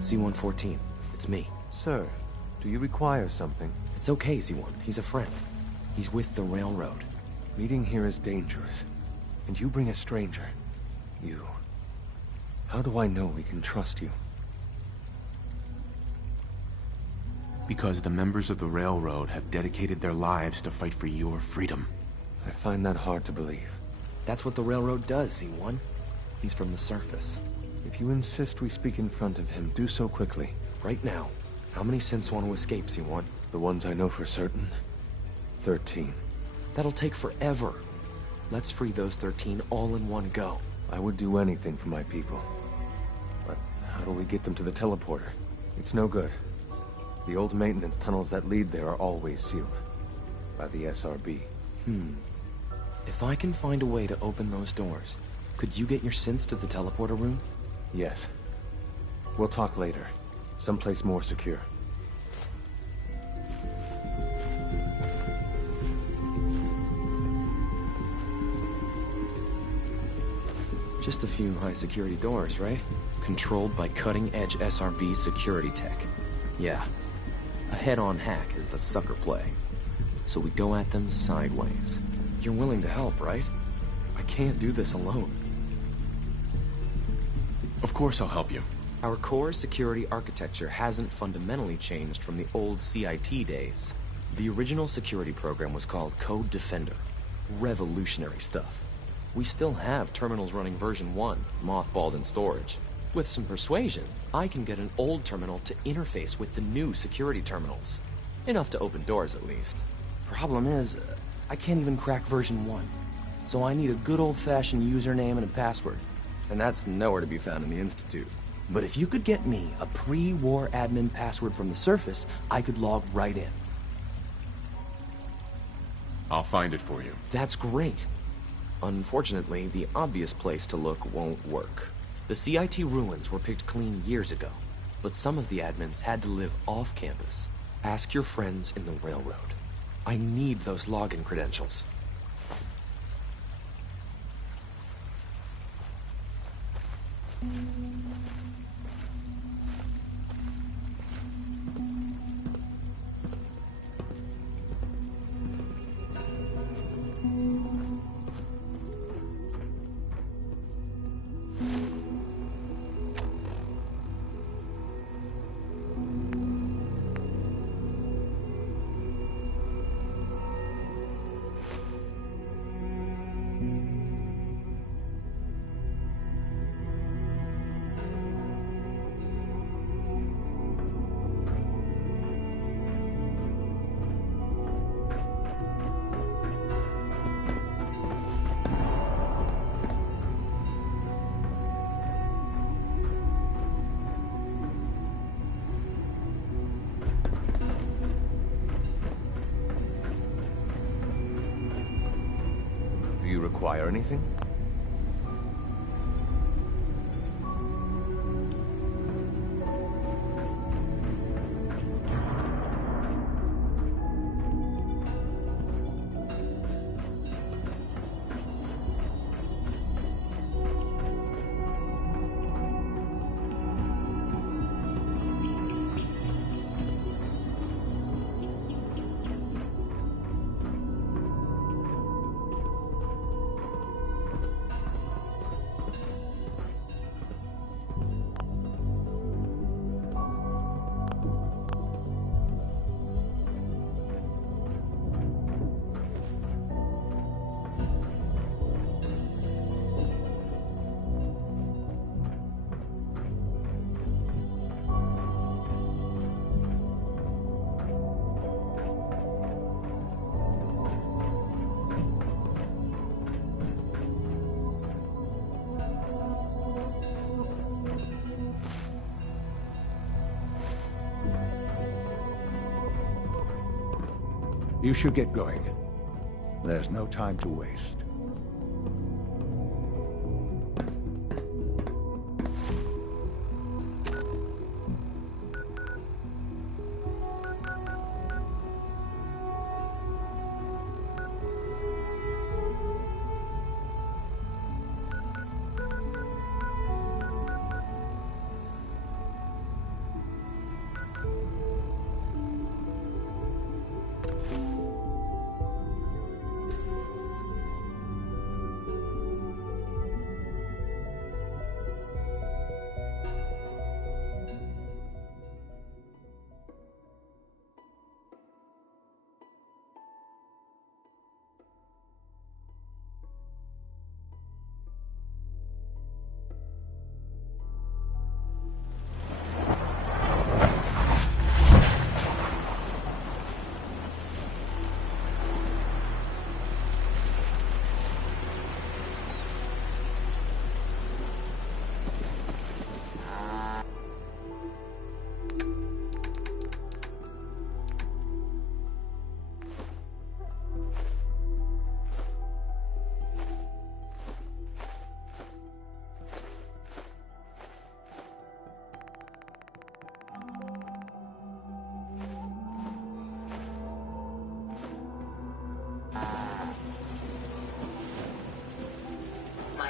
Z-114, it's me. Sir, do you require something? It's okay, Z-1. He's a friend. He's with the railroad. Meeting here is dangerous. And you bring a stranger. You. How do I know we can trust you? Because the members of the Railroad have dedicated their lives to fight for your freedom. I find that hard to believe. That's what the railroad does, C1. He's from the surface. If you insist we speak in front of him, do so quickly. Right now. How many synths want to escape, C1? The ones I know for certain. 13. That'll take forever. Let's free those 13 all in one go. I would do anything for my people. But how do we get them to the teleporter? It's no good. The old maintenance tunnels that lead there are always sealed. By the SRB. If I can find a way to open those doors, could you get your synths to the teleporter room? Yes. We'll talk later. Someplace more secure. Just a few high-security doors, right? Controlled by cutting-edge SRB security tech. Yeah. A head-on hack is the sucker play. So we go at them sideways. You're willing to help, right? I can't do this alone. Of course I'll help you. Our core security architecture hasn't fundamentally changed from the old CIT days. The original security program was called Code Defender. Revolutionary stuff. We still have terminals running version 1, mothballed in storage. With some persuasion, I can get an old terminal to interface with the new security terminals. Enough to open doors, at least. Problem is, I can't even crack version 1. So I need a good old-fashioned username and a password. And that's nowhere to be found in the Institute. But if you could get me a pre-war admin password from the surface, I could log right in. I'll find it for you. That's great. Unfortunately, the obvious place to look won't work. The CIT ruins were picked clean years ago, but some of the admins had to live off campus. Ask your friends in the Railroad. I need those login credentials. Do you require anything? You should get going. There's no time to waste.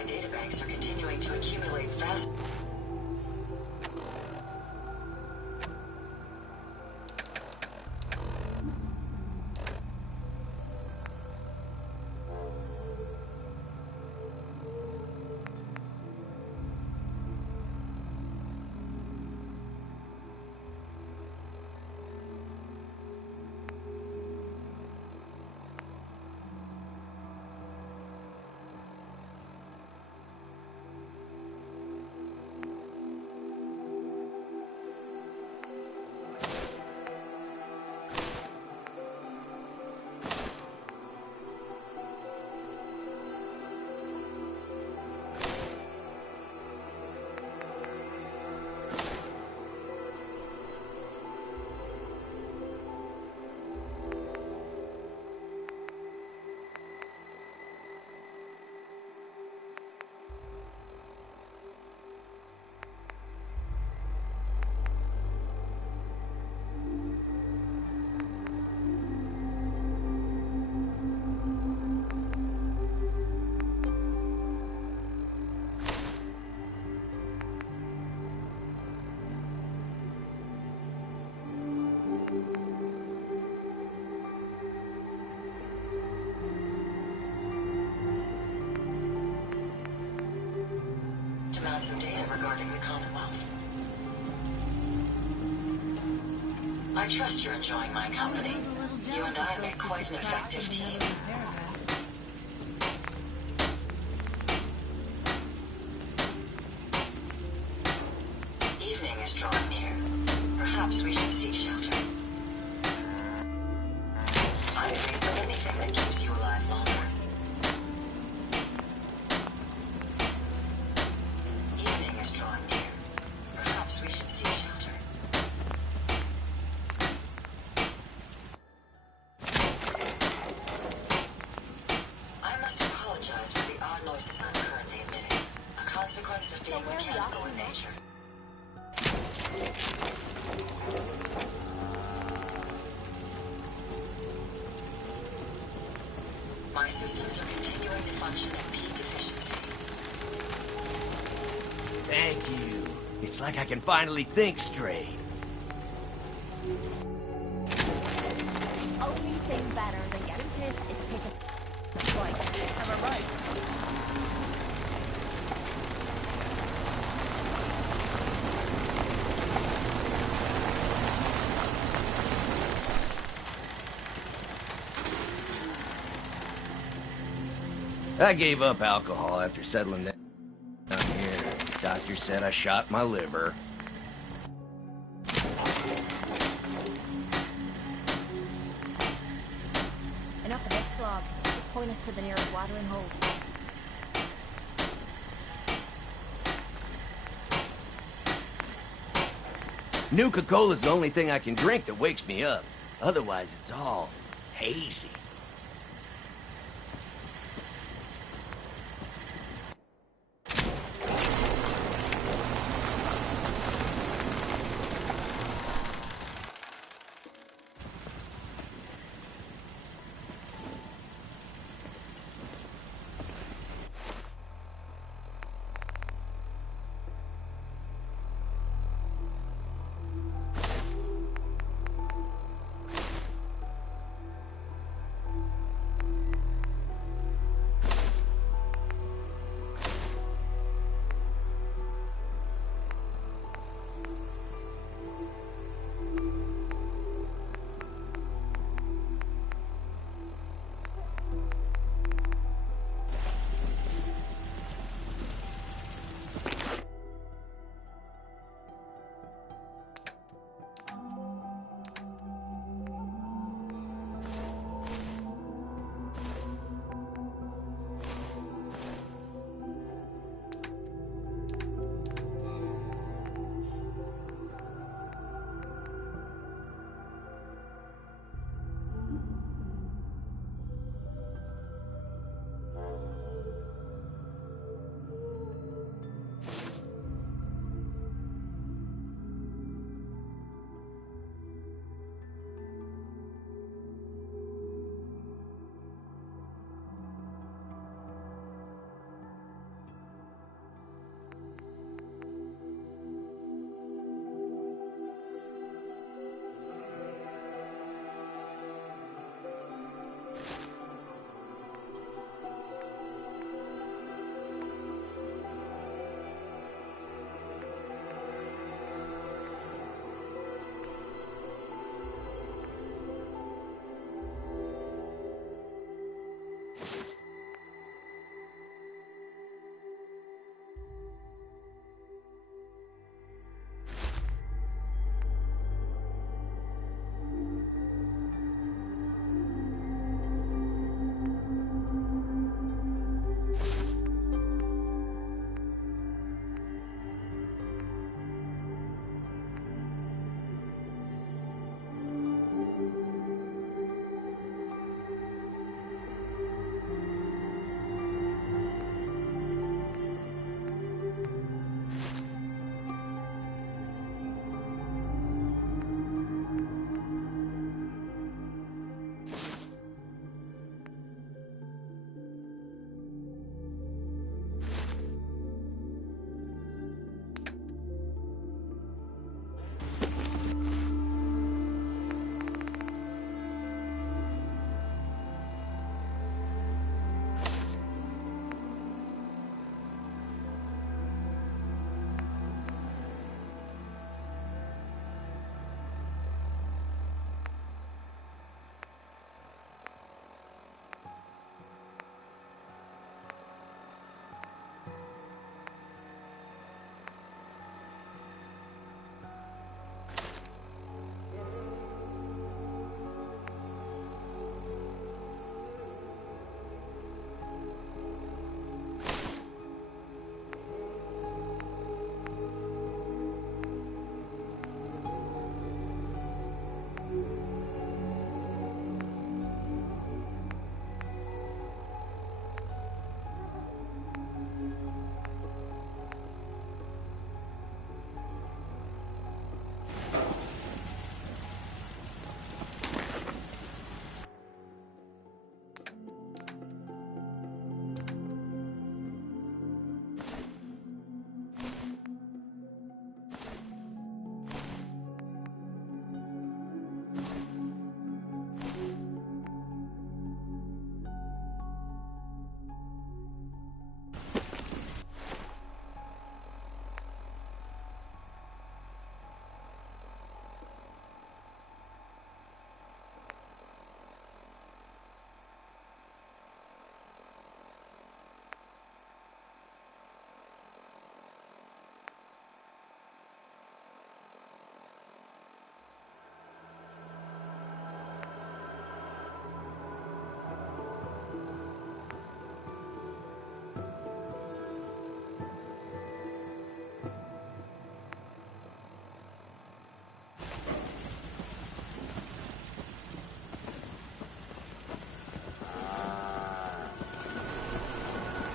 databanks are continuing to accumulate vast... Demands some data regarding the Commonwealth. I trust you're enjoying my company. You and I make quite an effective team. Evening is drawing near. Perhaps we should seek shelter. I agree with anything that keeps you alive longer. Evening is drawing near. Perhaps we should seek shelter. I must apologize for the odd noises I'm currently emitting, a consequence of being mechanical in nature. My systems are continuing to function at peak efficiency. Thank you. It's like I can finally think straight. Only thing better than getting pissed is picking... Right. Am I right? I gave up alcohol after settling down here. Doctor said I shot my liver. Enough of this slog. Just point us to the nearest watering hole. Nuka-Cola's the only thing I can drink that wakes me up. Otherwise, it's all hazy.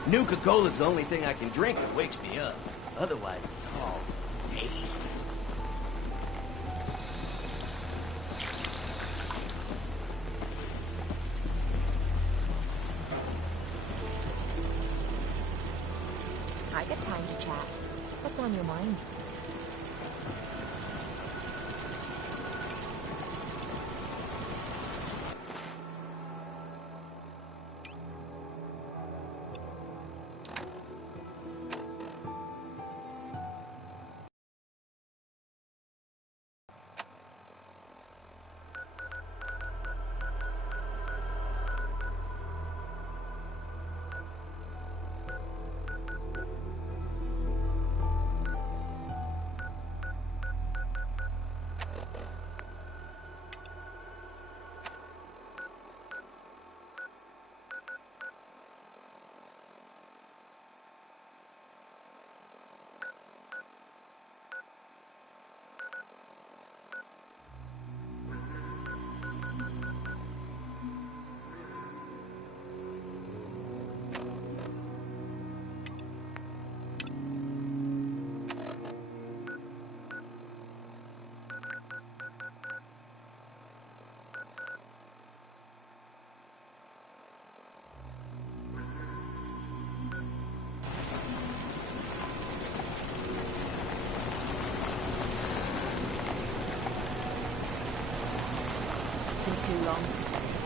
Nuka-Cola's the only thing I can drink that wakes me up. Otherwise, it's all hazy. I got time to chat. What's on your mind? Too long since